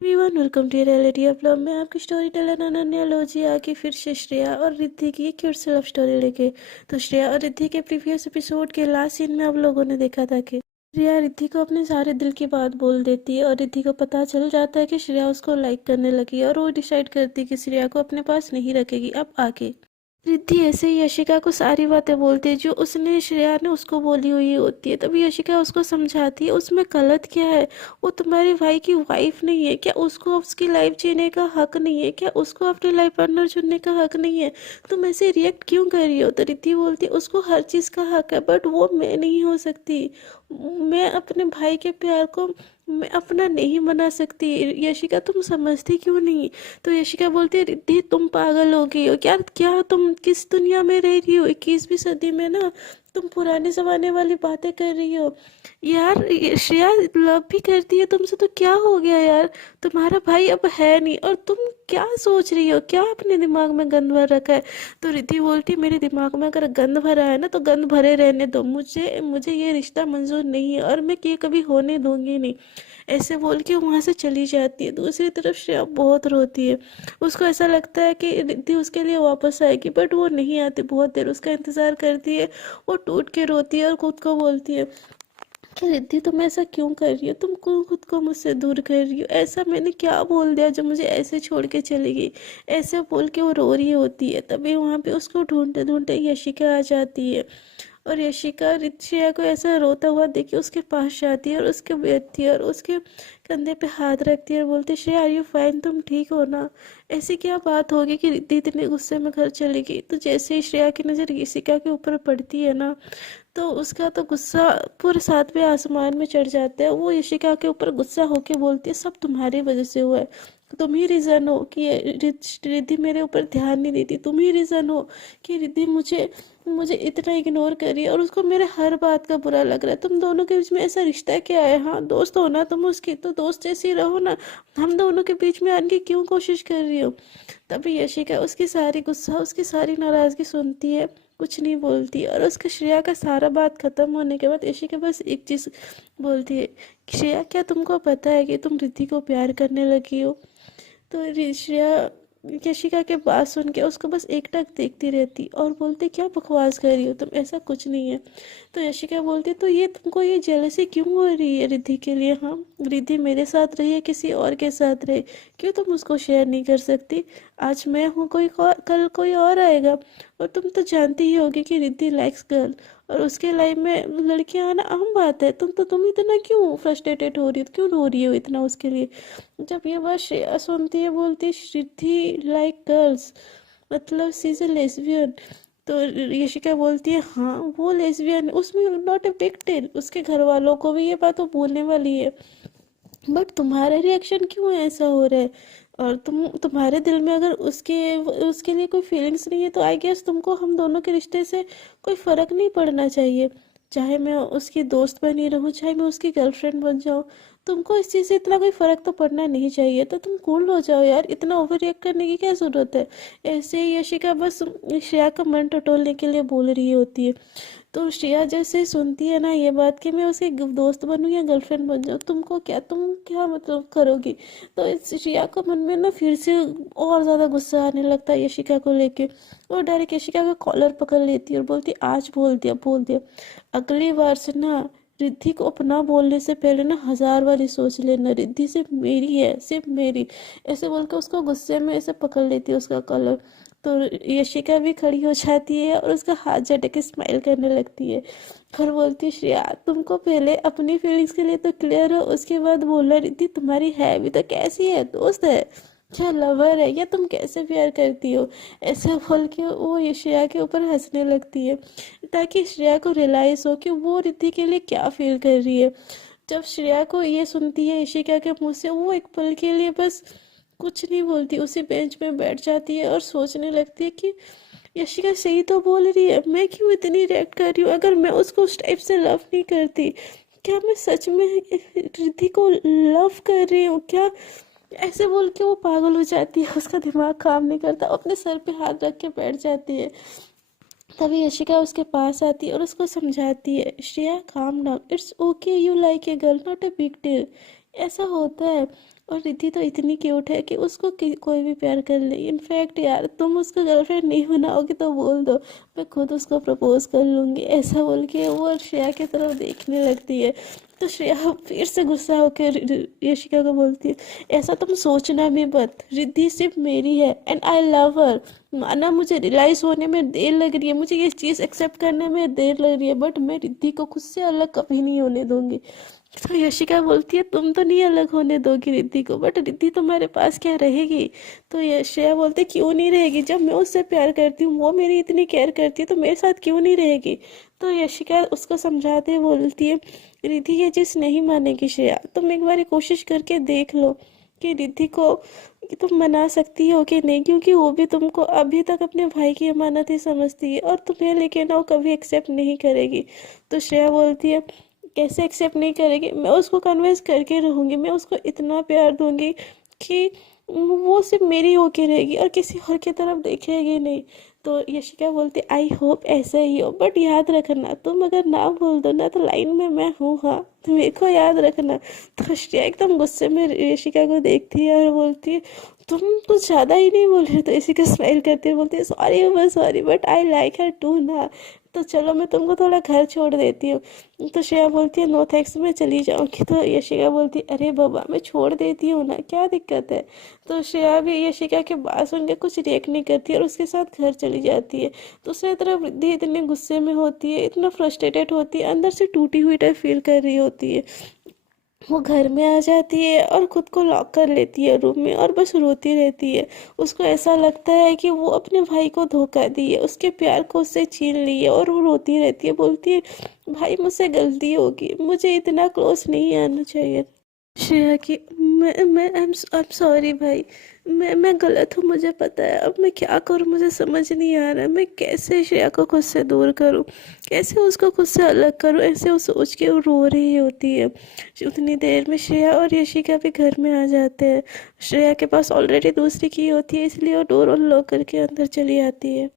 Everyone welcome to reality अपलॉग में आपकी story teller Ananya लोजिया की फिर से श्रेया और रिद्धि की क्यूट सी लव स्टोरी लेके। तो श्रेया और रिद्धि के प्रीवियस एपिसोड के लास्ट सीन में आप लोगों ने देखा था कि श्रेया रिद्धि को अपने सारे दिल की बात बोल देती है और रिद्धि को पता चल जाता है कि श्रेया उसको लाइक करने लगी है और वो डिसाइड करती है कि श्रेया को अपने पास नहीं रखेगी अब आगे। रिद्धि ऐसे ही यशिका को सारी बातें बोलती है जो उसने श्रेया ने उसको बोली हुई होती है। तभी यशिका उसको समझाती है उसमें गलत क्या है, वो तुम्हारे भाई की वाइफ नहीं है क्या, उसको उसकी लाइफ जीने का हक नहीं है क्या, उसको अपनी लाइफ पार्टनर चुनने का हक नहीं है, तुम ऐसे रिएक्ट क्यों कर रही हो। तो रिद्धि बोलती है उसको हर चीज़ का हक है बट वो मैं नहीं हो सकती, मैं अपने भाई के प्यार को मैं अपना नहीं बना सकती। यशिका तुम समझती क्यों नहीं। तो यशिका बोलती है रिद्धि तुम पागल हो गई हो क्या, क्या तुम किस दुनिया में रह रही हो, 21वीं सदी में ना तुम पुराने जमाने वाली बातें कर रही हो। यार श्रेया लव भी करती है तुमसे तो क्या हो गया यार, तुम्हारा भाई अब है नहीं और तुम क्या सोच रही हो, क्या अपने दिमाग में गंद भर रखा है। तो रिद्धि बोलती है मेरे दिमाग में अगर गंद भरा है ना तो गंद भरे रहने दो, मुझे मुझे ये रिश्ता मंजूर नहीं है और मैं ये कभी होने दूंगी नहीं। ऐसे बोल के वहाँ से चली जाती है। दूसरी तरफ श्रेया बहुत रोती है, उसको ऐसा लगता है कि रिद्धि उसके लिए वापस आएगी बट वो नहीं आती, बहुत देर उसका इंतज़ार करती है। वो टूट के रोती है और खुद को बोलती है कि रिद्धि तुम ऐसा क्यों कर रही हो, तुम क्यों खुद को मुझसे दूर कर रही हो, ऐसा मैंने क्या बोल दिया जो मुझे ऐसे छोड़ के चली गई। ऐसे बोल के वो रो रही होती है। तभी वहाँ पे उसको ढूंढते ढूंढते यशिका आ जाती है और यशिका श्रेया को ऐसा रोता हुआ देख के उसके पास जाती है और उसके बैठती है और उसके कंधे पे हाथ रखती है और बोलती है श्रेया आर यू फाइन, तुम ठीक हो ना। ऐसी क्या बात होगी कि रिद्धि इतने गुस्से में घर चली गई। तो जैसे ही श्रेया की नज़र यशिका के ऊपर पड़ती है ना तो उसका तो गुस्सा पूरे 7वें आसमान में चढ़ जाता है। वो यशिका के ऊपर गुस्सा होके बोलती है सब तुम्हारी वजह से हुआ है, तुम ही रीज़न हो कि ये रिद्धि मेरे ऊपर ध्यान नहीं देती, तुम ही रीज़न हो कि रिद्धि मुझे मुझे इतना इग्नोर कर रही है और उसको मेरे हर बात का बुरा लग रहा है। तुम दोनों के बीच में ऐसा रिश्ता क्या है, हाँ दोस्त हो ना तुम उसकी, तो दोस्त जैसी रहो ना, हम दोनों के बीच में आने की क्यों कोशिश कर रही हो। तभी यशिका उसकी सारी गुस्सा उसकी सारी नाराज़गी सुनती है, कुछ नहीं बोलती और उसका श्रेया का सारा बात खत्म होने के बाद यशिका बस एक चीज़ बोलती है श्रेया क्या तुमको पता है कि तुम रिद्धि को प्यार करने लगी हो। तो श्रेया यशिका के बात सुन के उसको बस एकटक देखती रहती और बोलती क्या बकवास कर रही हो तुम, ऐसा कुछ नहीं है। तो यशिका बोलती तो ये तुमको ये जेलसी क्यों हो रही है रिद्धि के लिए, हाँ रिद्धि मेरे साथ रही है किसी और के साथ रहे, क्यों तुम उसको शेयर नहीं कर सकती। आज मैं हूँ कल कोई और आएगा। और तुम तो जानती ही होगी कि रिद्धि लाइक्स गर्ल और उसके लाइफ में लड़कियां आना आम बात है। तुम इतना क्यों फ्रस्ट्रेटेड हो रही हो, क्यों रो रही हो इतना उसके लिए। जब ये बात श्रेया सुनती है बोलती है रिद्धि लाइक गर्ल्स मतलब सी इज ए लेस्बियन। तो यशिका बोलती है हाँ वो लेस्बियन, उसमें नॉट ए बिग डील, उसके घर वालों को भी ये बात वो बोलने वाली है बट तुम्हारा रिएक्शन क्यों ऐसा हो रहा है। और तुम्हारे दिल में अगर उसके उसके लिए कोई फीलिंग्स नहीं है तो आई गेस तुमको हम दोनों के रिश्ते से कोई फ़र्क नहीं पड़ना चाहिए, चाहे मैं उसकी दोस्त बनी रहूं चाहे मैं उसकी गर्लफ्रेंड बन जाऊं, तुमको इस चीज़ से इतना कोई फ़र्क तो पड़ना नहीं चाहिए। तो तुम कूल हो जाओ यार, इतना ओवर रिएक्ट करने की क्या ज़रूरत है। ऐसे ही यशिका बस श्रेया का मन टटोलने के लिए बोल रही होती है। तो श्रेया जैसे सुनती है ना ये बात कि मैं उसकी दोस्त बनूं या गर्लफ्रेंड बन जाऊं, तुमको क्या, तुम क्या मतलब करोगी। तो इस श्रेया को मन में ना फिर से और ज़्यादा गुस्सा आने लगता है यशिका को लेके। वो डायरेक्ट यशिका का कॉलर पकड़ लेती है और बोलती आज बोल दिया, अगली बार से ना रिद्धि को अपना बोलने से पहले ना 1000 बार सोच लेना, रिद्धि सिर्फ मेरी है सिर्फ मेरी। ऐसे बोल के उसको गुस्से में ऐसे पकड़ लेती है उसका कॉलर। तो यशिका भी खड़ी हो जाती है और उसका हाथ झटक के स्माइल करने लगती है और बोलती है श्रेया तुमको पहले अपनी फीलिंग्स के लिए तो क्लियर हो, उसके बाद बोलना रिद्धि तुम्हारी है भी तो कैसी है, दोस्त है क्या, लवर है या तुम कैसे प्यार करती हो। ऐसे बोल के वो श्रेया के ऊपर हंसने लगती है ताकि श्रेया को रियलाइज हो कि वो रिद्धि के लिए क्या फील कर रही है। जब श्रेया को ये सुनती है यशिका के मुंह से वो एक पल के लिए बस कुछ नहीं बोलती, उसी बेंच में बैठ जाती है और सोचने लगती है कि यशिका सही तो बोल रही है, मैं क्यों इतनी रिएक्ट कर रही हूँ, अगर मैं उसको उस टाइप से लव नहीं करती, क्या मैं सच में रिद्धि को लव कर रही हूँ क्या। ऐसे बोल के वो पागल हो जाती है, उसका दिमाग काम नहीं करता, अपने सर पे हाथ रख के बैठ जाती है। तभी यशिका उसके पास आती है और उसको समझाती है Shreya calm down, it's okay you like a girl not a big deal, ऐसा होता है। और रिद्धि तो इतनी क्यूट है कि उसको कोई भी प्यार कर ले। इनफैक्ट यार तुम उसको गर्लफ्रेंड नहीं बनाओगे तो बोल दो, मैं खुद उसको प्रपोज कर लूँगी, ऐसा बोल के वो श्रेया की तरफ देखने लगती है। तो श्रेया फिर से गुस्सा होकर यशिका को बोलती है, ऐसा तुम सोचना भी मत, रिद्धि सिर्फ मेरी है एंड आई लव हर। माना मुझे रियलाइज़ होने में देर लग रही है, मुझे ये चीज़ एक्सेप्ट करने में देर लग रही है, बट मैं रिद्धि को खुद से अलग कभी नहीं होने दूंगी। तो यशिका बोलती है, तुम तो नहीं अलग होने दोगी रिद्धि को, बट रिद्धि तुम्हारे पास क्या रहेगी? तो यशिका बोलते, क्यों नहीं रहेगी? जब मैं उससे प्यार करती हूँ, वो मेरी इतनी केयर करती है, तो मेरे साथ क्यों नहीं रहेगी? तो यशिका उसको समझाते हुए बोलती है, रिद्धि ये चीज़ नहीं मानेगी श्रेया, तुम एक बार कोशिश करके देख लो कि रिद्धि को कि तुम मना सकती हो कि नहीं, क्योंकि वो भी तुमको अभी तक अपने भाई की अमानत ही समझती है और तुम्हें लेके ना वो कभी एक्सेप्ट नहीं करेगी। तो श्रेया बोलती है, कैसे एक्सेप्ट नहीं करेगी? मैं उसको कन्विंस करके रहूँगी, मैं उसको इतना प्यार दूंगी कि वो सिर्फ मेरी होके रहेगी और किसी और की तरफ देखेगी नहीं। तो यशिका बोलती, आई होप ऐसा ही हो, बट याद रखना तुम अगर ना बोल दो ना तो लाइन में मैं हूँ, हाँ तो मेरे को याद रखना। तो श्रेया एकदम गुस्से में यशिका को देखती है और बोलती है, तुम कुछ ज़्यादा ही नहीं बोल रहे? तो यशिका स्माइल करती है, बोलती है, सॉरी बस sorry, but I like her too ना, तो चलो मैं तुमको थोड़ा घर छोड़ देती हूँ। तो श्रेया बोलती है, नो थैंक्स, मैं चली जाऊँगी। तो यशिका बोलती है, अरे बाबा मैं छोड़ देती हूँ ना, क्या दिक्कत है? तो श्रेया भी यशिका के बात सुन के कुछ रिएक्ट नहीं करती और उसके साथ घर चली जाती है। दूसरी तरफ रिद्धि इतने गुस्से में होती है, इतना फ्रस्ट्रेटेड होती है, अंदर से टूटी हुई टाइप फील कर रही होती है। वो घर में आ जाती है और खुद को लॉक कर लेती है रूम में और बस रोती रहती है। उसको ऐसा लगता है कि वो अपने भाई को धोखा दी है, उसके प्यार को उससे छीन ली है, और वो रोती रहती है, बोलती है, भाई मुझसे गलती होगी, मुझे इतना क्लोज नहीं आना चाहिए। श्रेया की, मैं आई एम सॉरी भाई, मैं गलत हूँ, मुझे पता है, अब मैं क्या करूँ मुझे समझ नहीं आ रहा है, मैं कैसे श्रेया को खुद से दूर करूँ, कैसे उसको खुद से अलग करूँ? ऐसे वो सोच के वो रो रही होती है। उतनी देर में श्रेया और यशिका भी घर में आ जाते हैं। श्रेया के पास ऑलरेडी दूसरी की होती है, इसलिए वो डोर अनलॉक करके अंदर चली आती है।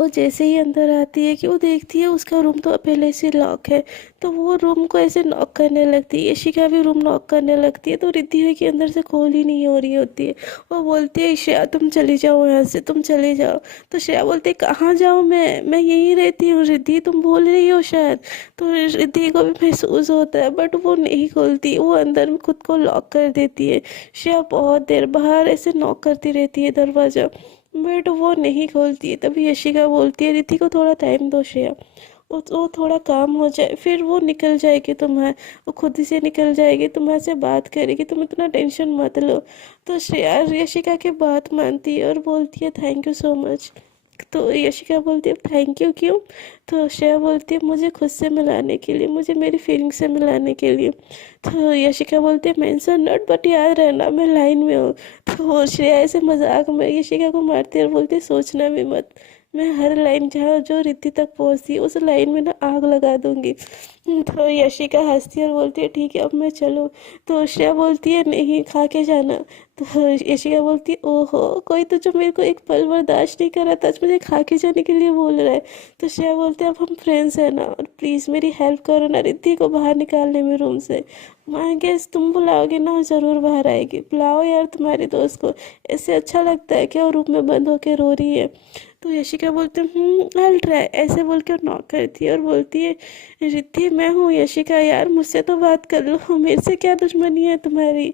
वो जैसे ही अंदर आती है कि वो देखती है उसका रूम तो पहले से लॉक है, तो वो रूम को ऐसे नॉक करने लगती है, यशिका भी रूम नॉक करने लगती है, तो रिद्धि हुई कि अंदर से खोल ही नहीं हो रही होती है। वो बोलती है, श्रेया तुम चली जाओ यहाँ से, तुम चले जाओ। तो श्रेया बोलती है, कहाँ जाऊँ मैं यहीं रहती हूँ। रिद्धि तुम बोल रही हो शायद। तो रिद्धि को भी महसूस होता है, बट वो नहीं खोलती, वो अंदर में खुद को लॉक कर देती है। श्रेया बहुत देर बाहर ऐसे नॉक करती रहती है दरवाज़ा, बट वो नहीं खोलती है। तभी यशिका बोलती है, रिद्धि को थोड़ा टाइम दो श्रेया, वो थोड़ा काम हो जाए फिर वो निकल जाएगी, तुम्हारे वो खुद ही से निकल जाएगी, तुम्हारे से बात करेगी, तुम इतना टेंशन मत लो। तो श्रेया यशिका की बात मानती है और बोलती है, थैंक यू सो मच। तो यशिका बोलती है, थैंक यू क्यों? तो श्रेया बोलती है, मुझे खुद से मिलाने के लिए, मुझे मेरी फीलिंग से मिलाने के लिए। तो यशिका बोलती है, मेंशन नॉट, बट याद रहना मैं लाइन में हूँ। तो वो श्रेया ऐसे मजाक में यशिका को मारती है और बोलती है, सोचना भी मत, मैं हर लाइन जहाँ जो रिद्धि तक पहुँचती है उस लाइन में ना आग लगा दूंगी। तो यशिका हंसती है और बोलती है, ठीक है अब मैं चलूँ? तो श्रेया बोलती है, नहीं खा के जाना। तो यशिका बोलती है, ओहो, कोई तो जो मेरे को एक पल बर्दाश्त नहीं कर रहा था आज मुझे खा के जाने के लिए बोल रहा है। तो श्रेया बोलते हैं, अब हम फ्रेंड्स हैं ना, और प्लीज़ मेरी हेल्प करो ना रिद्धि को बाहर निकालने में रूम से। मैं गेस तुम बुलाओगे ना ज़रूर बाहर आएगी, बुलाओ यार तुम्हारे दोस्त को, ऐसे अच्छा लगता है क्या वो रूम में बंद होके रो रही है? तो यशिका बोलते हैं, आई ट्राई, ऐसे बोल के नॉक करती है और बोलती है, रिद्धि मैं हूँ यशिका, यार मुझसे तो बात कर लो, मेरे से क्या दुश्मनी है तुम्हारी?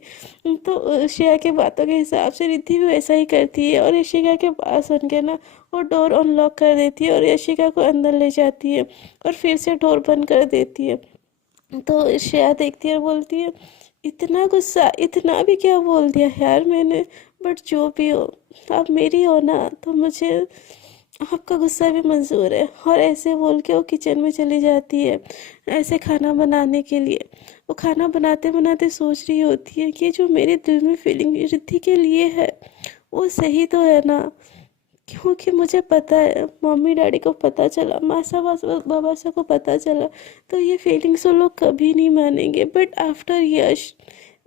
तो श्रेया की बातों के हिसाब से रिद्धि भी वैसा ही करती है और यशिका के पास सुन के ना वो डोर अनलॉक कर देती है और यशिका को अंदर ले जाती है और फिर से डोर बंद कर देती है। तो श्रेया देखती है और बोलती है, इतना गुस्सा, इतना भी क्या बोल दिया यार मैंने, बट जो भी हो आप मेरी हो ना, तो मुझे आपका गुस्सा भी मंजूर है। और ऐसे बोल के वो किचन में चली जाती है ऐसे खाना बनाने के लिए। वो खाना बनाते बनाते सोच रही होती है कि जो मेरे दिल में फीलिंग रिद्धि के लिए है वो सही तो है ना, क्योंकि मुझे पता है मम्मी डैडी को पता चला, मासा बाबा को पता चला तो ये फीलिंग्स वो लोग कभी नहीं मानेंगे। बट आफ्टर यश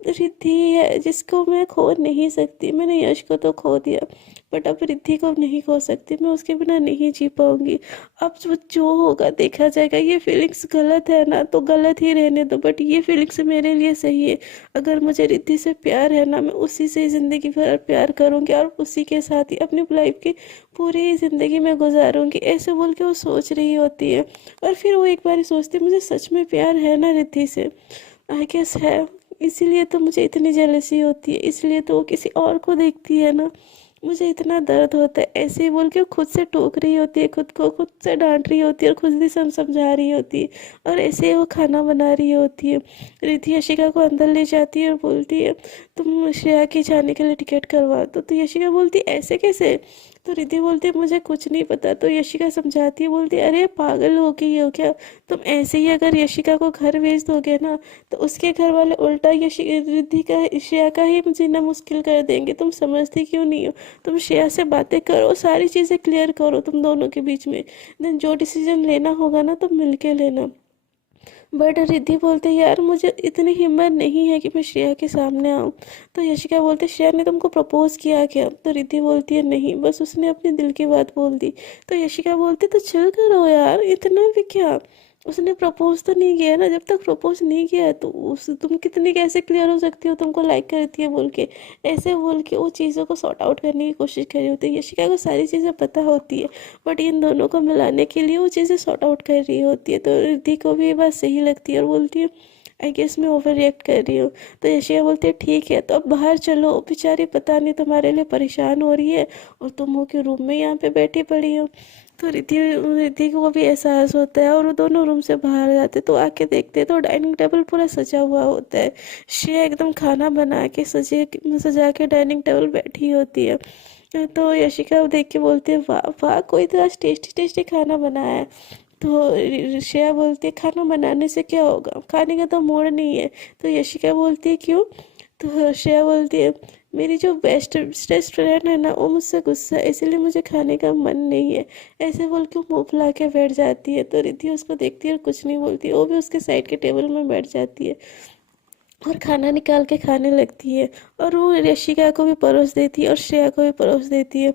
रिद्धि है जिसको मैं खो नहीं सकती। मैंने यश को तो खो दिया, बट अब रिद्धि को नहीं खो सकती। मैं उसके बिना नहीं जी पाऊंगी। अब जो होगा देखा जाएगा। ये फीलिंग्स गलत है ना, तो गलत ही रहने दो, बट ये फीलिंग्स मेरे लिए सही है। अगर मुझे रिद्धि से प्यार है ना, मैं उसी से ज़िंदगी भर प्यार करूंगी और उसी के साथ ही अपनी लाइफ की पूरी ज़िंदगी में गुजारूंगी। ऐसे बोल के वो सोच रही होती है, और फिर वो एक बार सोचती है मुझे सच में प्यार है ना रिद्धि से। आई गेस है। इसीलिए तो मुझे इतनी जेलसी होती है, इसलिए तो वो किसी और को देखती है ना, मुझे इतना दर्द होता है। ऐसे ही बोल के वो खुद से टोक रही होती है, खुद को खुद से डांट रही होती है और खुद ही समझा रही होती है। और ऐसे ही वो खाना बना रही होती है। रिद्धि यशिका को अंदर ले जाती है और बोलती है तुम श्रेया की जाने के लिए टिकट करवा दो। तो यशिका बोलती ऐसे कैसे? तो रिद्धि बोलती है मुझे कुछ नहीं पता। तो यशिका समझाती है, बोलती है अरे पागल हो गई हो क्या? तुम ऐसे ही अगर यशिका को घर भेज दोगे ना, तो उसके घर वाले उल्टा रिद्धि का श्रेया का ही जीना मुश्किल कर देंगे। तुम समझती क्यों नहीं हो? तुम श्रेया से बातें करो, सारी चीज़ें क्लियर करो तुम दोनों के बीच में। देन जो डिसीजन लेना होगा ना, तुम मिलके लेना। बट रिद्धि बोलते यार मुझे इतनी हिम्मत नहीं है कि मैं श्रेया के सामने आऊँ। तो यशिका बोलते श्रेया ने तुमको प्रपोज किया क्या? तो रिद्धि बोलती है नहीं, बस उसने अपने दिल की बात बोल दी। तो यशिका बोलती तो चिल करो यार, इतना भी क्या? उसने प्रपोज तो नहीं किया ना। जब तक प्रपोज नहीं किया है तो उस तुम कितनी कैसे क्लियर हो सकती हो तुमको लाइक करती है बोल के? ऐसे बोल के वो चीज़ों को सॉर्ट आउट करने की कोशिश कर रही होती है। यशिका को सारी चीज़ें पता होती है, बट इन दोनों को मिलाने के लिए वो चीज़ें सॉर्ट आउट कर रही होती है। तो रिद्धि को भी ये बात सही लगती है और बोलती है आई गेस मैं ओवर रिएक्ट कर रही हूँ। तो यशिका बोलती है ठीक है, तो अब बाहर चलो। बेचारी पता नहीं तुम्हारे लिए परेशान हो रही है और तुम हो कि रूम में यहाँ पे बैठी पड़ी हो। तो रिद्धि रिद्धि को भी एहसास होता है और वो दोनों रूम से बाहर जाते। तो आके देखते तो डाइनिंग टेबल पूरा सजा हुआ होता है। श्रेया एकदम खाना बना के सजा के डाइनिंग टेबल बैठी होती है। तो यशिका देख के बोलती है वाह वाह, कोई इतना टेस्टी टेस्टी खाना बनाया है। तो श्रेया बोलती है खाना बनाने से क्या होगा, खाने का तो मूड नहीं है। तो यशिका बोलती है क्यों? तो श्रेया बोलती है मेरी जो बेस्ट फ्रेंड है ना, वो मुझसे गुस्सा है, इसीलिए मुझे खाने का मन नहीं है। ऐसे बोल के मुँह फुला के बैठ जाती है। तो रिद्धि उसको देखती है और कुछ नहीं बोलती। वो भी उसके साइड के टेबल में बैठ जाती है और खाना निकाल के खाने लगती है। और वो यशिका को भी परोस देती है और श्रेया को भी परोस देती है।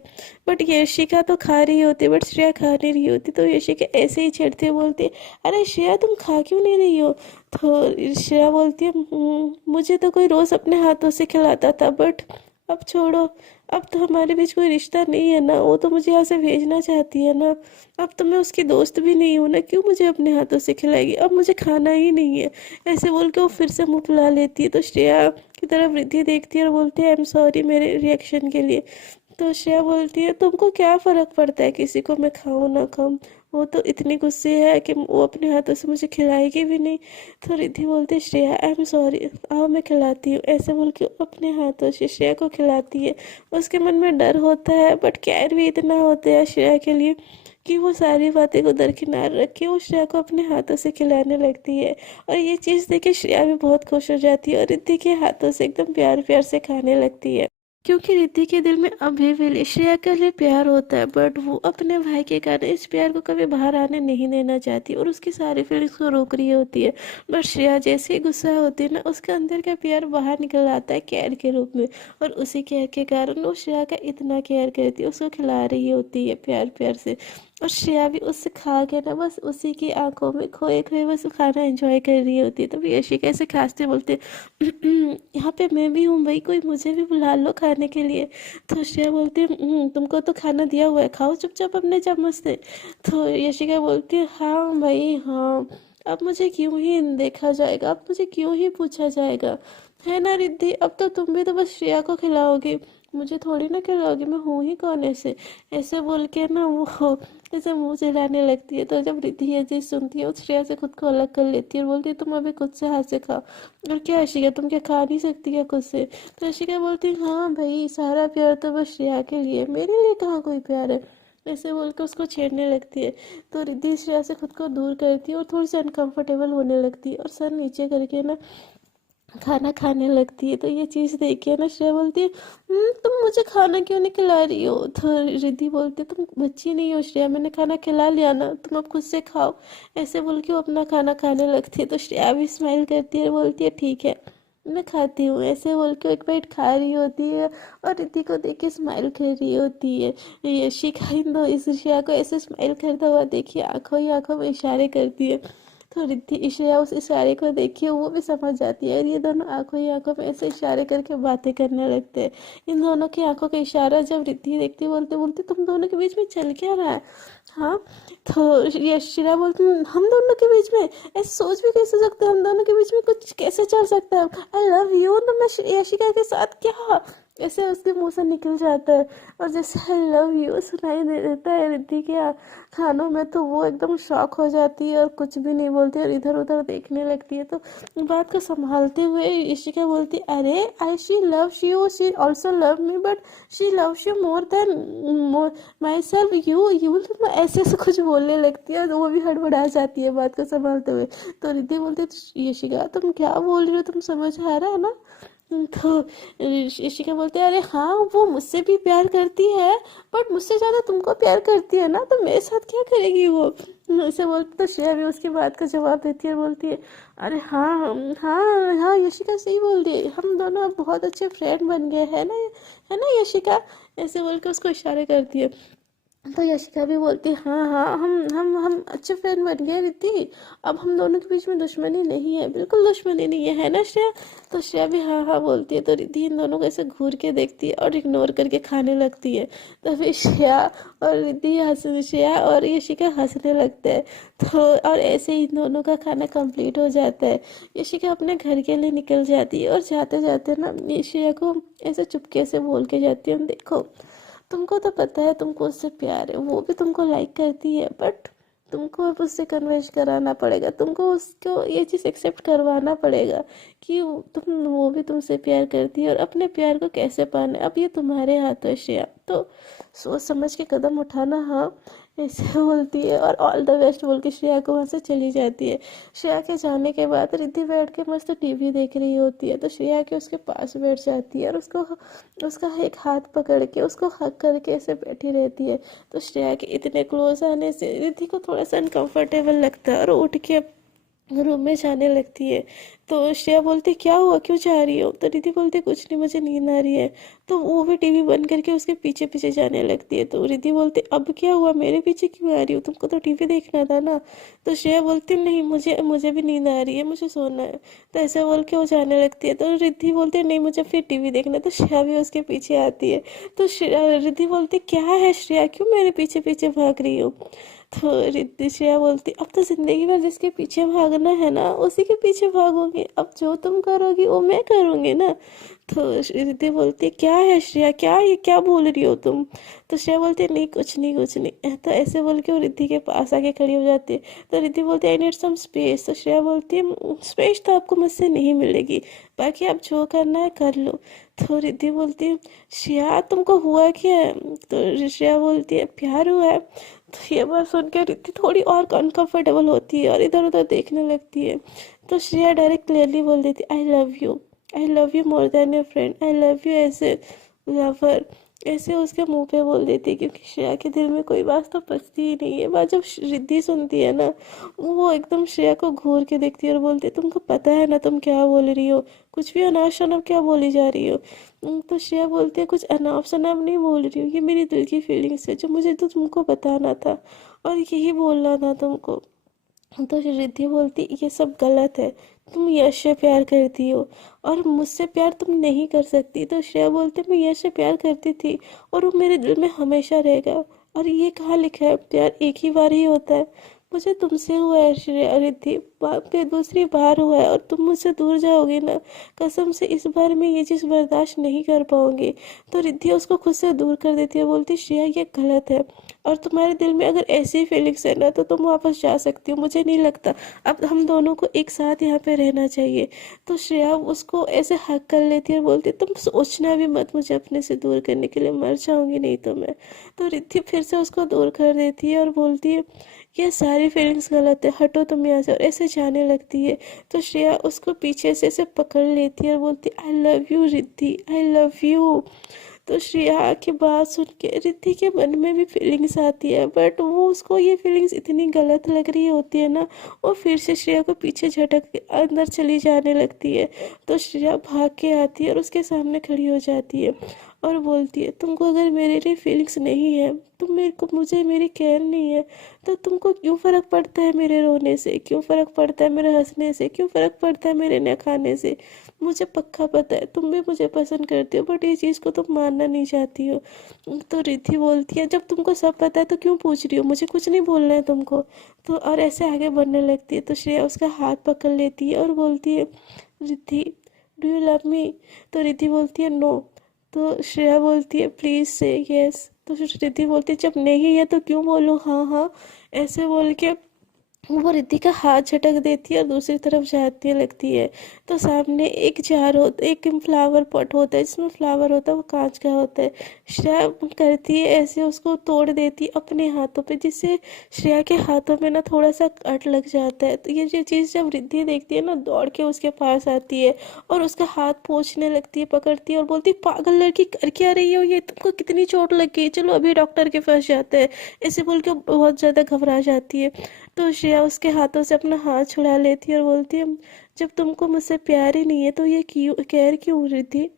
बट यशिका तो खा रही होती है, बट श्रेया खा नहीं रही होती। तो यशिका ऐसे ही छेड़ते हुए बोलती है अरे श्रेया तुम खा क्यों नहीं रही हो? तो श्रेया बोलती है मुझे तो कोई रोज़ अपने हाथों से खिलाता था, बट अब छोड़ो। अब तो हमारे बीच कोई रिश्ता नहीं है ना, वो तो मुझे यहाँ से भेजना चाहती है ना। अब तो मैं उसकी दोस्त भी नहीं हूँ ना, क्यों मुझे अपने हाथों से खिलाएगी? अब मुझे खाना ही नहीं है। ऐसे बोल के वो फिर से मुंह फुला लेती है। तो श्रेया की तरफ रिद्धि देखती है और बोलती है आई एम सॉरी मेरे रिएक्शन के लिए। तो श्रेया बोलती है तुमको क्या फ़र्क पड़ता है किसी को मैं खाऊं ना खाऊं? वो तो इतनी गुस्से है कि वो अपने हाथों से मुझे खिलाएगी भी नहीं। तो रिद्धि बोलती है श्रेया आई एम सॉरी, आओ मैं खिलाती हूँ। ऐसे बोल के वो अपने हाथों से श्रेया को खिलाती है। उसके मन में डर होता है, बट केयर भी इतना होता है श्रेया के लिए कि वो सारी बातें को दरकिनार रख के वो श्रेया को अपने हाथों से खिलाने लगती है। और ये चीज़ देख के श्रेया भी बहुत खुश हो जाती है और रिद्धि के हाथों से एकदम प्यार प्यार से खाने लगती है। क्योंकि रिद्धि के दिल में अभी भी श्रेया के लिए प्यार होता है, बट वो अपने भाई के कारण इस प्यार को कभी बाहर आने नहीं देना चाहती और उसकी सारी फीलिंग्स को रोक रही होती है। बट श्रेया जैसे ही गुस्सा होती है ना, उसके अंदर का प्यार बाहर निकल आता है केयर के रूप में। और उसी केयर के कारण वो श्रेया का इतना केयर करती है, उसको खिला रही होती है प्यार प्यार से। और श्रेया भी उससे खा के ना बस उसी की आंखों में खोए खोए बस खाना एंजॉय कर रही होती है। तभी यशिका ऐसे खांसते बोलते यहाँ पे मैं भी हूँ भाई, कोई मुझे भी बुला लो खाने के लिए। तो श्रेया बोलती है तुमको तो खाना दिया हुआ है, खाओ चुपचाप अपने चम्मच से। तो यशिका बोलती है हाँ भाई हाँ, अब मुझे क्यों ही देखा जाएगा, अब मुझे क्यों ही पूछा जाएगा, है ना रिद्धि? अब तो तुम भी तो बस श्रेया को खिलाओगे, मुझे थोड़ी ना खिलाओगे, मैं हूँ ही कौन ऐसे? ऐसे बोल के ना वो ऐसे मुंह चिढ़ाने लगती है। तो जब रिद्धि ये चीज़ सुनती है, वो श्रेया से खुद को अलग कर लेती है और बोलती है तुम अभी खुद से हाथ से खाओ। और क्या आशिका तुम क्या खा नहीं सकती क्या खुद से? तो आशिका बोलती है हाँ भाई, सारा प्यार तो बस श्रेया के लिए, मेरे लिए कहाँ कोई प्यार है? ऐसे बोल के उसको छेड़ने लगती है। तो रिद्धि श्रेया से खुद को दूर करती है और थोड़ी सी अनकंफर्टेबल होने लगती है और सर नीचे करके ना खाना खाने लगती है। तो ये चीज़ देख के ना श्रेया बोलती है तुम मुझे खाना क्यों नहीं खिला रही हो? तो रिद्धि बोलती है तुम बच्ची नहीं हो श्रेया, मैंने खाना खिला लिया ना, तुम अब खुद से खाओ। ऐसे बोल के वो अपना खाना खाने लगती है। तो श्रेया भी स्माइल करती है और बोलती है ठीक है। मैं खाती हूँ, ऐसे बोल के एक बाइट खा रही होती है और रिद्धि को देख के स्माइल कर रही होती है। यशिका इन दो इस श्रेया को ऐसे स्माइल करता हुआ देखिए आंखों ही आंखों में इशारे करती है। तो रिद्धि श्रेया उस इशारे को देखिए वो भी समझ जाती है और ये दोनों आंखों ही आंखों में ऐसे इशारे करके बातें करने लगते हैं। इन दोनों की आंखों का इशारा जब रिद्धि देखती बोलते बोलते तुम दोनों के बीच में चल क्या रहा है। हाँ, तो यशिका बोलती हम दोनों के बीच में ऐसे सोच भी कैसे सकते हैं, हम दोनों के बीच में कुछ कैसे चल सकता है। आई लव यू तो मैं यशिका के साथ क्या, ऐसे उसके मुंह से निकल जाता है। और जैसे आई लव यू सुनाई दे देता है रिद्धि के कानों में तो वो एकदम शॉक हो जाती है और कुछ भी नहीं बोलती और इधर उधर देखने लगती है। तो बात को संभालते हुए यशिका बोलती अरे I she loves you, she also love me but she loves you more than myself you तो ऐसे ऐसे कुछ बोलने लगती है तो वो भी हड़बड़ा जाती है बात को संभालते हुए। तो रिद्धि बोलती यशिका तुम क्या बोल रही हो, तुम समझ आ रहा है ना। तो यशिका बोलते हैं अरे हाँ वो मुझसे भी प्यार करती है बट मुझसे ज़्यादा तुमको प्यार करती है ना, तो मेरे साथ क्या करेगी वो, ऐसे बोलते। तो श्रेया भी उसकी बात का जवाब देती है और बोलती है अरे हाँ हाँ हाँ यशिका सही बोल रही है, हम दोनों अब बहुत अच्छे फ्रेंड बन गए हैं ना, है ना यशिका, ऐसे बोल के उसको इशारे करती है। तो यशिका भी बोलती है हाँ हाँ हम अच्छे फ्रेंड बन गए रिद्धि, अब हम दोनों के बीच में दुश्मनी नहीं है, बिल्कुल दुश्मनी नहीं है ना श्रेया। तो श्रेया भी हाँ हाँ बोलती है। तो रिद्धि इन दोनों को ऐसे घूर के देखती है और इग्नोर करके खाने लगती है। तो फिर श्रेया और रिद्धि श्रेया और यशिका हंसने लगते हैं। तो और ऐसे ही इन दोनों का खाना कंप्लीट हो जाता है। यशिका अपने घर के लिए निकल जाती है और जाते जाते ना श्रेया को ऐसे चुपके से बोल के जाती है देखो तुमको तो पता है तुमको उससे प्यार है, वो भी तुमको लाइक करती है बट तुमको अब उससे कन्विंस कराना पड़ेगा, तुमको उसको ये चीज़ एक्सेप्ट करवाना पड़ेगा कि वो भी तुमसे प्यार करती है और अपने प्यार को कैसे पाना है अब ये तुम्हारे हाथ है श्रेया, तो सोच समझ के कदम उठाना। हाँ, ऐसे बोलती है और ऑल द बेस्ट बोल के श्रेया को वहाँ से चली जाती है। श्रेया के जाने के बाद रिद्धि बैठ के मस्त टीवी देख रही होती है। तो श्रेया के उसके पास बैठ जाती है और उसका एक हाथ पकड़ के उसको हक करके ऐसे बैठी रहती है। तो श्रेया के इतने क्लोज आने से रिद्धि को थोड़ा सा अनकंफर्टेबल लगता है और उठ के रूम में जाने लगती है। तो श्रेया बोलती क्या हुआ, क्यों जा रही हो। तो रिद्धि बोलती कुछ नहीं, मुझे नींद आ रही है। तो वो भी टीवी बंद करके उसके पीछे पीछे जाने लगती है। तो रिद्धि बोलती अब क्या हुआ, मेरे पीछे क्यों आ रही हो, तुमको तो टीवी देखना था ना। तो श्रेया बोलती नहीं, मुझे मुझे भी नींद आ रही है, मुझे सोना है। तो ऐसा बोल के वो जाने लगती है। तो रिद्धि बोलती है नहीं मुझे फिर टीवी देखना है। तो श्रेया भी उसके पीछे आती है। तो रिद्धि बोलती क्या है श्रेया, क्यों मेरे पीछे पीछे भाग रही हो। तो रिद्धि श्रेया बोलती अब तो जिंदगी भर जिसके पीछे भागना है ना उसी के पीछे भागोगे, अब जो तुम करोगी वो मैं करूँगी ना। तो रिद्धि बोलती क्या है श्रेया, क्या ये क्या बोल रही हो तुम। तो श्रेया बोलती नहीं कुछ नहीं कुछ नहीं। तो ऐसे बोल के वो रिद्धि के पास आके खड़ी हो जाती है। तो रिद्धि बोलती आई नीड सम स्पेस। तो श्रेया बोलती है स्पेस तो आपको मुझसे नहीं मिलेगी, बाकी आप जो करना है कर लो। तो रिद्धि बोलती है श्रेया तुमको हुआ क्या है। तो श्रेया बोलती है प्यार हुआ है। तो ये बात सुन के रिद्धि थोड़ी और अनकंफर्टेबल होती है और इधर उधर देखने लगती है। तो श्रेया डायरेक्ट क्लियरली बोल देती I love you more then your friend, I love you ऐसे लवर, ऐसे उसके मुंह पे बोल देती है। क्योंकि श्रेया के दिल में कोई बात तो बचती ही नहीं है। बात जब रिद्धि सुनती है ना वो एकदम श्रेया को घूर के देखती है और बोलती है तुमको पता है ना तुम क्या बोल रही हो, कुछ भी अनाप शनाप क्या बोली जा रही हो। तो श्रेया बोलती है कुछ अनाप शनाप नहीं बोल रही हूँ, ये मेरी दिल की फीलिंग्स है जो मुझे तो तुमको बताना था और यही बोलना था तुमको। तो रिद्धि बोलती ये सब गलत है, तुम यश से प्यार करती हो और मुझसे प्यार तुम नहीं कर सकती। तो श्रेया बोलती मैं यश से प्यार करती थी और वो मेरे दिल में हमेशा रहेगा, और ये कहाँ लिखा है प्यार एक ही बार ही होता है। मुझे तुमसे हुआ है श्रेया, रिद्धि पे दूसरी बार हुआ है और तुम मुझसे दूर जाओगी ना, कसम से इस बार मैं ये चीज़ बर्दाश्त नहीं कर पाऊंगी। तो रिद्धि उसको खुद से दूर कर देती है, बोलती श्रेया ये गलत है और तुम्हारे दिल में अगर ऐसी फीलिंग्स है ना तो तुम वापस जा सकती हो, मुझे नहीं लगता अब हम दोनों को एक साथ यहाँ पे रहना चाहिए। तो श्रेया उसको ऐसे हक कर लेती है और बोलती तुम सोचना भी मत मुझे अपने से दूर करने के लिए, मर जाऊंगी नहीं तो मैं। तो रिद्धि फिर से उसको दूर कर देती है और बोलती है ये सारी फीलिंग्स गलत है, हटो तुम यहाँ से, और ऐसे जाने लगती है। तो श्रेया उसको पीछे से ऐसे पकड़ लेती है और बोलती I love you Riddhi, I love you. तो श्रेया की बात सुन के रिद्धि के मन में भी फीलिंग्स आती है, बट वो उसको ये फीलिंग्स इतनी गलत लग रही होती है ना, वो फिर से श्रेया को पीछे झटक के अंदर चली जाने लगती है। तो श्रेया भाग के आती है और उसके सामने खड़ी हो जाती है और बोलती है, तुमको अगर मेरे लिए फीलिंग्स नहीं है, तुम मेरे को मुझे मेरी केयर नहीं है, तो तुमको क्यों फ़र्क पड़ता है मेरे रोने से, क्यों फ़र्क पड़ता है मेरे हंसने से, क्यों फ़र्क पड़ता है मेरे न खाने से। मुझे पक्का पता है तुम भी मुझे पसंद करती हो, बट ये चीज़ को तुम मानना नहीं चाहती हो। तो रिद्धि बोलती है, जब तुमको सब पता है तो क्यों पूछ रही हो, मुझे कुछ नहीं बोलना है तुमको। तो और ऐसे आगे बढ़ने लगती है। तो श्रेया उसका हाथ पकड़ लेती है और बोलती है, Riddhi do you love me. तो रिद्धि बोलती है नो। तो श्रेया बोलती है प्लीज़ से यस। तो फिर रिद्धि बोलती है, जब नहीं है तो क्यों बोलूँ हाँ हाँ, ऐसे बोल के वो रिद्धि का हाथ झटक देती है और दूसरी तरफ जाती लगती है। तो सामने एक जार होता, एक फ्लावर पॉट होता है जिसमें फ्लावर होता है, वो कांच का होता है। श्रेया करती है ऐसे, उसको तोड़ देती है अपने हाथों पे, जिससे श्रेया के हाथों में ना थोड़ा सा कट लग जाता है। तो ये चीज़ जब रिद्धि देखती है ना, दौड़ के उसके पास आती है और उसका हाथ पोंछने लगती है, पकड़ती है और बोलती है, पागल लड़की कर क्या रही हो, ये तुमको कितनी चोट लग गई, चलो अभी डॉक्टर के पास जाते हैं। ऐसे बोल के बहुत ज़्यादा घबरा जाती है। तो श्रेया उसके हाथों से अपना हाथ छुड़ा लेती है और बोलती है, जब तुमको मुझसे प्यार ही नहीं है तो ये क्यों केयर क्यों हो रही थी।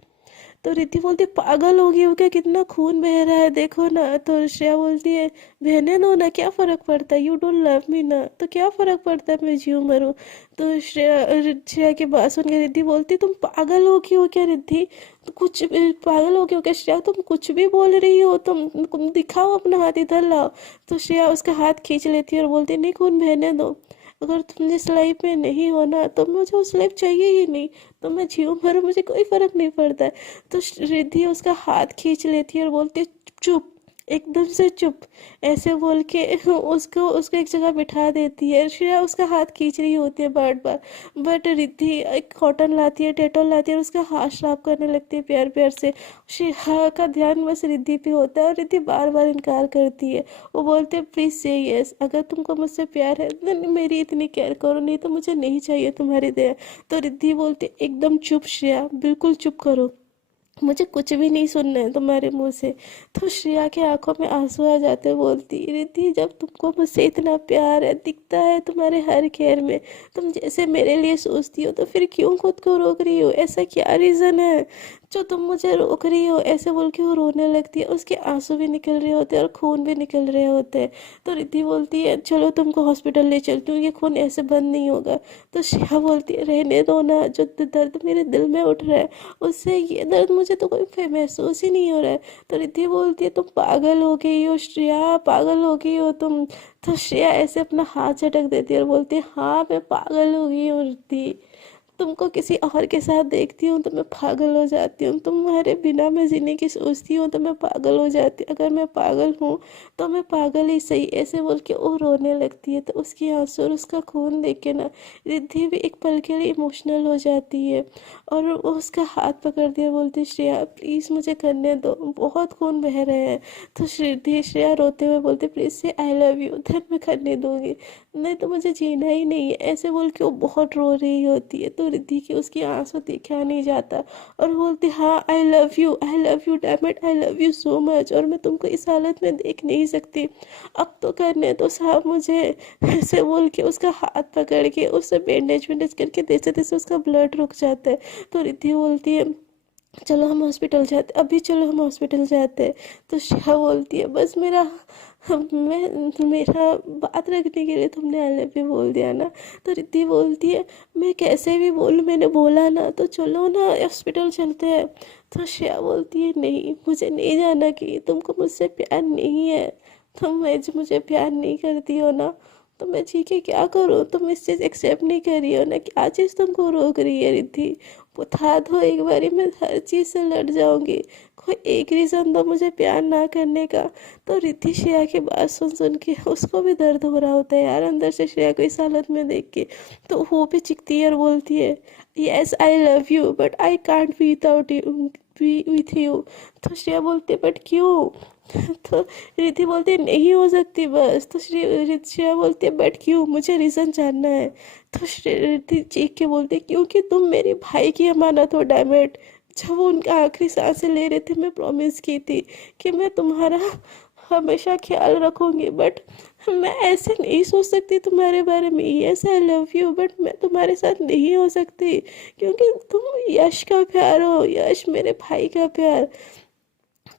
तो रिद्धि बोलती है, पागल हो गई हो क्या, कितना खून बह रहा है देखो ना। तो श्रेया बोलती है, बहने दो ना, क्या फ़र्क पड़ता है, यू डोंट लव मी ना, तो क्या फ़र्क पड़ता है मैं जीऊँ मरूँ। तो श्रेया की बात सुन के रिद्धि बोलती है, तुम पागल हो गई हो क्या रिद्धि, तो कुछ पागल हो गई हो क्या श्रेया, तुम कुछ भी बोल रही हो, तुम दिखाओ अपना हाथ इधर लाओ। तो श्रेया उसका हाथ खींच लेती है और बोलती है, नहीं खून बहने दो, अगर तुम जिस लाइफ में नहीं हो ना तो मुझे उस लाइफ चाहिए ही नहीं, तो मैं जीऊँ मरूँ मुझे कोई फ़र्क नहीं पड़ता है। तो रिद्धि उसका हाथ खींच लेती है और बोलती है, चुप, एकदम से चुप, ऐसे बोल के उसको उसको एक जगह बिठा देती है। श्रेया उसका हाथ खींच रही होती है बार बार, बट रिद्धि एक कॉटन लाती है, डेटॉल लाती है और उसका हाथ साफ करने लगती है प्यार प्यार से। श्रेया का ध्यान बस रिद्धि पे होता है और रिद्धि बार बार इनकार करती है। वो बोलते हैं, प्लीज़ से यस, अगर तुमको मुझसे प्यार है तो मेरी इतनी केयर करो, नहीं तो मुझे नहीं चाहिए तुम्हारी दया। तो रिद्धि बोलती, एकदम चुप श्रेया, बिल्कुल चुप करो, मुझे कुछ भी नहीं सुनना है तुम्हारे मुंह से। तो श्रेया के आंखों में आंसू आ जाते, बोलती, रिद्धि जब तुमको मुझसे इतना प्यार है, दिखता है तुम्हारे हर खैर में, तुम जैसे मेरे लिए सोचती हो, तो फिर क्यों खुद को रोक रही हो, ऐसा क्या रीज़न है जो तुम मुझे रोक रही हो। ऐसे बोल के वो रोने लगती है, उसके आंसू भी निकल रहे होते हैं और खून भी निकल रहे होते हैं। तो रिद्धि बोलती है, चलो तुमको हॉस्पिटल ले चलती हूँ, ये खून ऐसे बंद नहीं होगा। तो श्रेया बोलती है, रहने दो ना, जो दर्द मेरे दिल में उठ रहा है उससे ये दर्द मुझे तो कोई महसूस ही नहीं हो रहा है। तो रिद्धि बोलती है, तुम पागल हो गई हो श्रेया, पागल हो गई हो तुम। तो श्रेया ऐसे अपना हाथ झटक देती है और बोलती है, हाँ मैं पागल हो गई हूँ रिद्धि, तुमको किसी और के साथ देखती हूँ तो मैं पागल हो जाती हूँ, तुम्हारे बिना मैं जीने की सोचती हूँ तो मैं पागल हो जाती हूँ, अगर मैं पागल हूँ तो मैं पागल ही सही। ऐसे बोल के वो रोने लगती है। तो उसकी आंसू और उसका खून देख के ना रिद्धि भी एक पल के लिए इमोशनल हो जाती है और वो उसका हाथ पकड़ दिया, बोलती, श्रेया प्लीज़ मुझे करने दो, बहुत खून बह रहे हैं। तो श्रेया रोते हुए बोलती, प्लीज़ से आई लव यू, देन मैं करने दूँगी, नहीं तो मुझे जीना ही नहीं है। ऐसे बोल के वो बहुत रो रही होती है। तो रिद्धि की उसकी आंसू देखा नहीं जाता और बोलती, हाँ I love you damn it, I love you so much, और मैं तुमको इस हालत में देख नहीं सकती, अब तो करने दो साहब मुझे। ऐसे बोल के उसका हाथ पकड़ के उससे बैंडेज वैंडेज करके जैसे तैसे उसका ब्लड रुक जाता है। तो रिद्धि बोलती है, चलो हम हॉस्पिटल जाते, अभी चलो हम हॉस्पिटल जाते हैं। तो श्रेया बोलती है, बस मेरा बात रखने के लिए तुमने आई लव यू बोल दिया ना। तो रिद्धि बोलती है, मैं कैसे भी बोलूँ, मैंने बोला ना, तो चलो ना हॉस्पिटल चलते हैं। तो श्रेया बोलती है, नहीं मुझे नहीं जाना, कि तुमको मुझसे प्यार नहीं है, तुम मुझे प्यार नहीं करती हो ना, तो मैं जी के क्या करूँ, तुम इस चीज़ एक्सेप्ट नहीं कर रही हो ना, क्या चीज़ तुमको रोक रही है रिद्धि, बता दो एक बारी, मैं हर चीज़ से लड़ जाऊंगी, कोई एक रीज़न दो मुझे प्यार ना करने का। तो रिद्धि श्रेया की बात सुन सुन के उसको भी दर्द हो रहा होता है यार अंदर से, श्रेया को इस हालत में देख के। तो वो भी चिखती है और बोलती है, yes I love you but I can't be without you, B with you. तो श्रेया बोलती है, बट क्यों। तो रिद्धि बोलती है, नहीं हो सकती बस। तो श्रेया बोलती है, बट क्यों, मुझे रीज़न जानना है। तो रिद्धि चीख के बोलती है, क्योंकि तुम मेरे भाई की अमानत हो डैम इट, जब वो उनका आखिरी सांसें ले रहे थे, मैं प्रॉमिस की थी कि मैं तुम्हारा हमेशा ख्याल रखूंगी, बट मैं ऐसे नहीं सोच सकती तुम्हारे बारे में। Yes I love you, but मैं तुम्हारे साथ नहीं हो सकती क्योंकि तुम यश का प्यार हो, यश मेरे भाई का प्यार।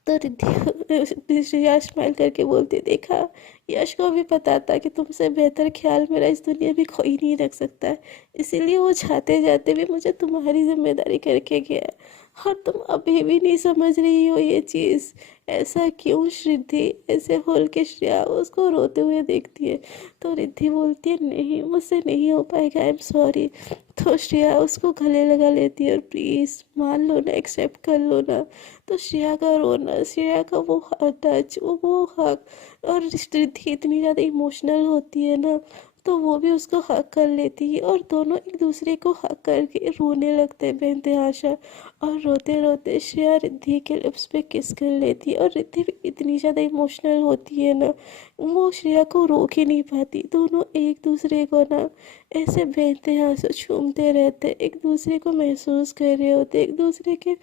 तो रिद्धि श्रेया स्माइल करके बोलती, देखा, यश को भी पता था कि तुमसे बेहतर ख्याल मेरा इस दुनिया में कोई नहीं रख सकता है, इसीलिए वो जाते जाते भी मुझे तुम्हारी जिम्मेदारी करके गया है। और तुम अभी भी नहीं समझ रही हो ये चीज़। ऐसा क्यों रिद्धि? ऐसे बोल के श्रेया उसको रोते हुए देखती है। तो रिद्धि बोलती है, नहीं, मुझसे नहीं हो पाएगा, आई एम सॉरी। तो श्रेया उसको गले लगा लेती है और प्लीज़ मान लो ना, एक्सेप्ट कर लो ना। तो श्रेया का रोना, श्रेया का वो टच, वो हक, और रिद्धि इतनी ज़्यादा इमोशनल होती है ना, तो वो भी उसको हक कर लेती है और दोनों एक दूसरे को हक करके रोने लगते हैं बेइंतहाशा। और रोते रोते श्रेया रिद्धि के लिप्स पे किस कर लेती है और रिद्धि भी इतनी ज़्यादा इमोशनल होती है ना, वो श्रेया को रोक ही नहीं पाती। दोनों एक दूसरे को ना ऐसे बेइंतहाशा चूमते रहते, एक दूसरे को महसूस कर रहे होते, एक दूसरे के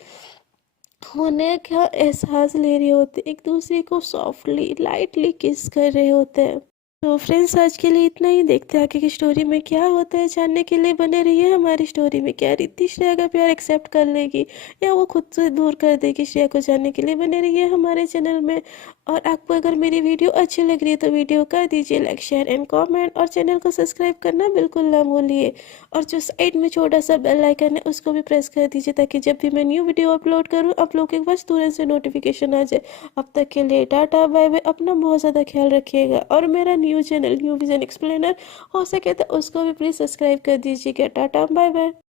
होने का एहसास ले रहे होते, एक दूसरे को सॉफ्टली लाइटली किस कर रहे होते हैं। तो फ्रेंड्स, आज के लिए इतना ही। देखते हैं आगे की स्टोरी में क्या होता है। जानने के लिए बने रहिए हमारी स्टोरी में। क्या रिद्धि श्रेया का प्यार एक्सेप्ट कर लेगी या वो खुद से दूर कर देगी श्रेया को? जानने के लिए बने रहिए हमारे चैनल में। और आपको अगर मेरी वीडियो अच्छी लग रही है तो वीडियो कर दीजिए लाइक, शेयर एंड कॉमेंट, और चैनल को सब्सक्राइब करना बिल्कुल ना भूलिए। और जो साइड में छोटा सा बेल आइकन है उसको भी प्रेस कर दीजिए ताकि जब भी मैं न्यू वीडियो अपलोड करूँ आप लोगों के पास तुरंत से नोटिफिकेशन आ जाए। अब तक के लिए टाटा बाय बाय। अपना बहुत ज़्यादा ख्याल रखिएगा। और मेरा new channel new vision explainer हो सके तो उसको भी प्लीज़ सब्सक्राइब कर दीजिएगा। Tata bye bye.